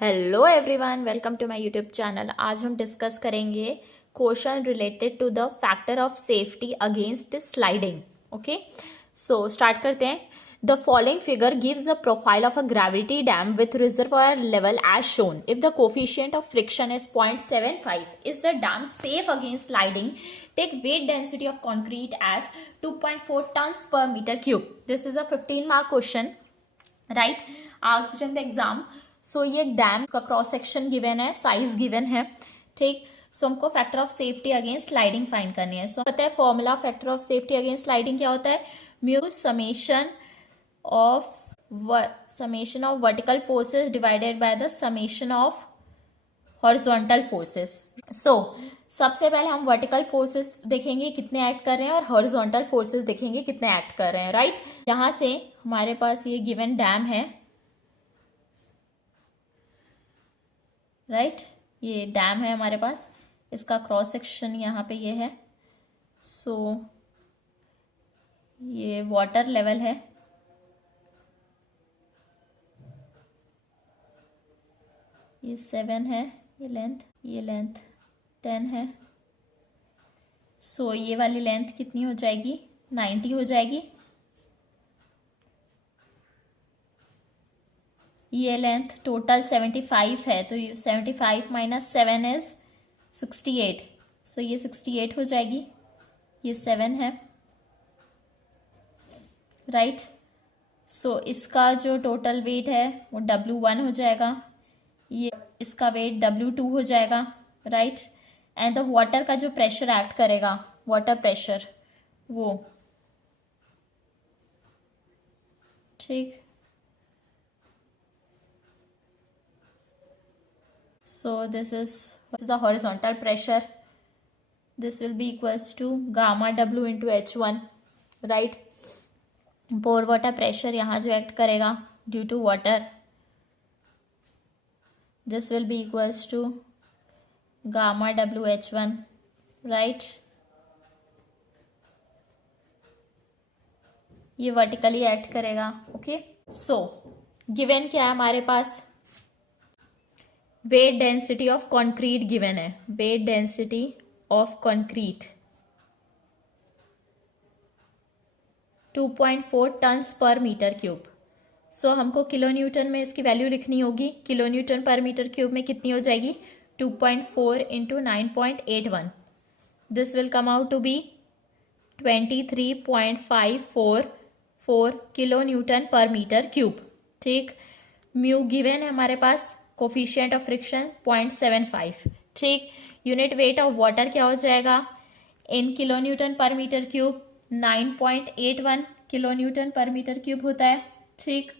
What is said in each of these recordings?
Hello everyone, welcome to my YouTube channel. आज हम discuss करेंगे question related to the factor of safety against sliding. Okay, so start करते हैं। The following figure gives the profile of a gravity dam with reservoir level as shown. If the coefficient of friction is 0.75, is the dam safe against sliding? Take wet density of concrete as 2.4 tons per meter cube. This is a 15 mark question, right, asked in the exam. So ये dam का cross section given है, size given है, ठीक। So हमको factor of safety against sliding find करनी है। So पता है formula factor of safety against sliding क्या होता है? Mu summation of vertical forces divided by the summation of horizontal forces. So सबसे पहले हम वर्टिकल फोर्सेस देखेंगे कितने एक्ट कर रहे हैं और हॉरिजॉन्टल फोर्सेस देखेंगे कितने एक्ट कर रहे हैं, राइट। यहाँ से हमारे पास ये गिवन डैम है, राइट, ये डैम है हमारे पास, इसका क्रॉस सेक्शन यहाँ पे ये है। सो ये वाटर लेवल है, ये 7 है, ये लेंथ 10 है। सो ये वाली लेंथ कितनी हो जाएगी? 90 हो जाएगी। ये लेंथ टोटल 75 है, तो 75 माइनस 7 इज 68। सो ये 68 हो जाएगी। ये 7 है, राइट। सो इसका जो टोटल वेट है वो W1 हो जाएगा, ये इसका वेट W2 हो जाएगा, राइट। एंड द वाटर का जो प्रेशर एक्ट करेगा, वाटर प्रेशर, वो, ठीक। So this is the horizontal pressure. This will be equals to gamma W into H1, right. Pore water pressure यहाँ जो एक्ट करेगा due to water, this will be equals to gamma W H1, right. ये vertically act करेगा, okay. So given क्या है हमारे पास? Weight density of concrete given है, weight density of concrete 2.4 tons per metre cube. So हमको kilo newton में इसकी वैल्यू लिखनी होगी। Kilo newton per metre cube में कितनी हो जाएगी? 2.4 into 9.81। This will come out to be 23.544 kilo newton per metre cube, ठीक। म्यू गिवन है हमारे पास, कोफिशिएंट ऑफ फ्रिक्शन 0.75, ठीक। यूनिट वेट ऑफ वाटर क्या हो जाएगा? In kilo newton per metre cube 9.81 kilo newton per metre cube होता है, ठीक।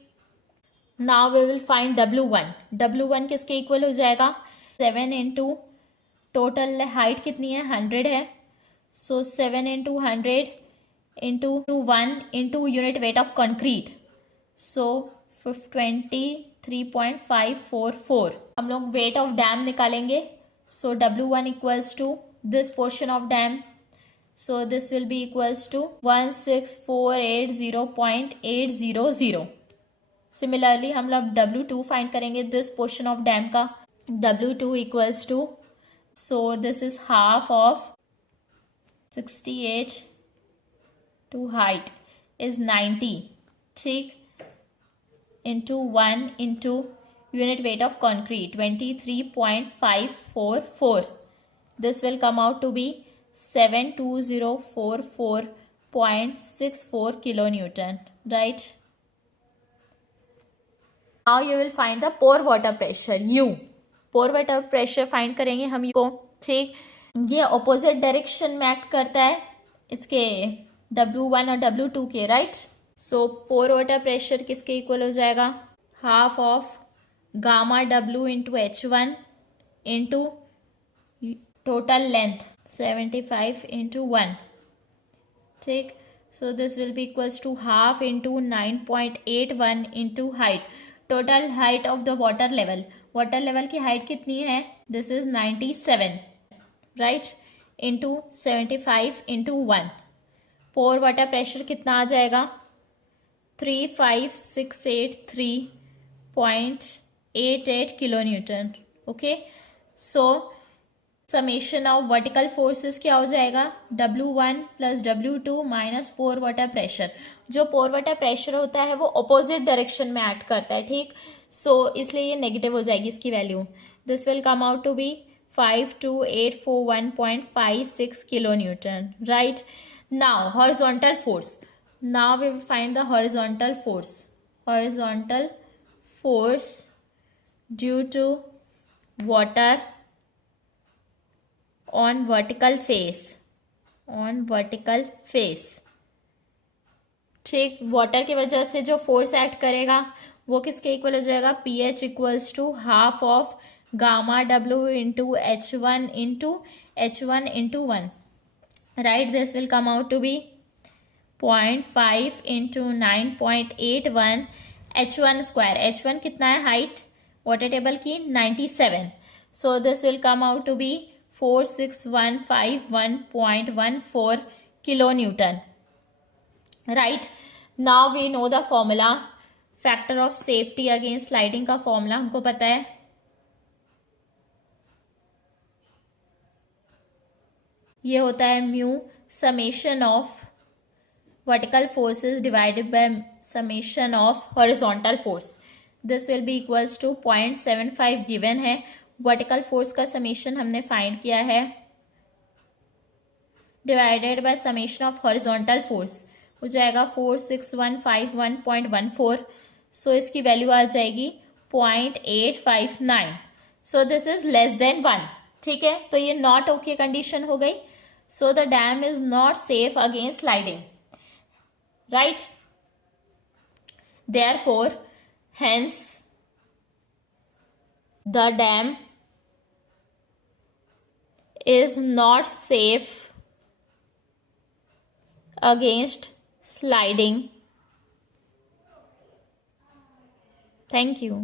Now we will find W1। W1 किसके इक्वल हो जाएगा? 7 इंटू टोटल हाइट कितनी है? 100 है। So 7 into 100 into 1 into unit weight of concrete, so 23.544। हम लोग वेट ऑफ डैम निकालेंगे। So W1 equals to this portion of dam, so this will be equals to 16480.800। Similarly हम लोग W2 फाइंड करेंगे this portion of dam का। W2 equals to, so this is half of 68 to height is 90, ठीक, into 1 into unit weight of concrete 23.544. This will come out to be 72044.64 kilonewton, right. Now you will find the pore water pressure U. pore water pressure find करेंगे हम को, ठीक। ये opposite direction में act करता है इसके W1 और W2 के, right. So pore water pressure किसके इक्वल हो जाएगा? Half of gamma W into H1 into total length 75 into 1, ठीक। So this will be equals to half into 9.81 into height, total height of the water level. Water level की height कितनी है? This is 97, right, into 75 into 1। Pore water pressure कितना आ जाएगा? 35683 0.88 kilonewton. Okay, so summation of vertical forces क्या हो जाएगा, W1 plus W2 minus पोर water pressure. जो पोर वाटर प्रेशर होता है वो अपोजिट डायरेक्शन में एक्ट करता है, ठीक. सो इसलिए ये नेगेटिव हो जाएगी इसकी value. This will come out to be 52841.56 kilo newton. Right. Now horizontal force. Now we will find the horizontal force. Horizontal force due to water on vertical face. ठीक. वाटर की वजह से जो फोर्स एक्ट करेगा वो किसके इक्वल हो जाएगा, PH equals to half of gamma W into H1 into 1. Right. This will come out to be 0.5 into 9.81 H1 square. H1 कितना है हाइट वाटर टेबल की, 97. So this will come out to be 46151.14 kilo newton. Right. Now we know the formula. Factor of safety against sliding का formula हमको पता है. ये होता है mu summation of vertical forces divided by summation of horizontal force. This will be equals to 0.75 given है. Vertical force का summation हमने फाइंड किया है divided by summation of horizontal force हो जाएगा 46151.14. सो इसकी वैल्यू आ जाएगी 0.859. So this is less than 1. ठीक है, तो ये नॉट ओके कंडीशन हो गई. So the dam is not safe against sliding. Right. Therefore hence the dam is not safe against sliding. Thank you.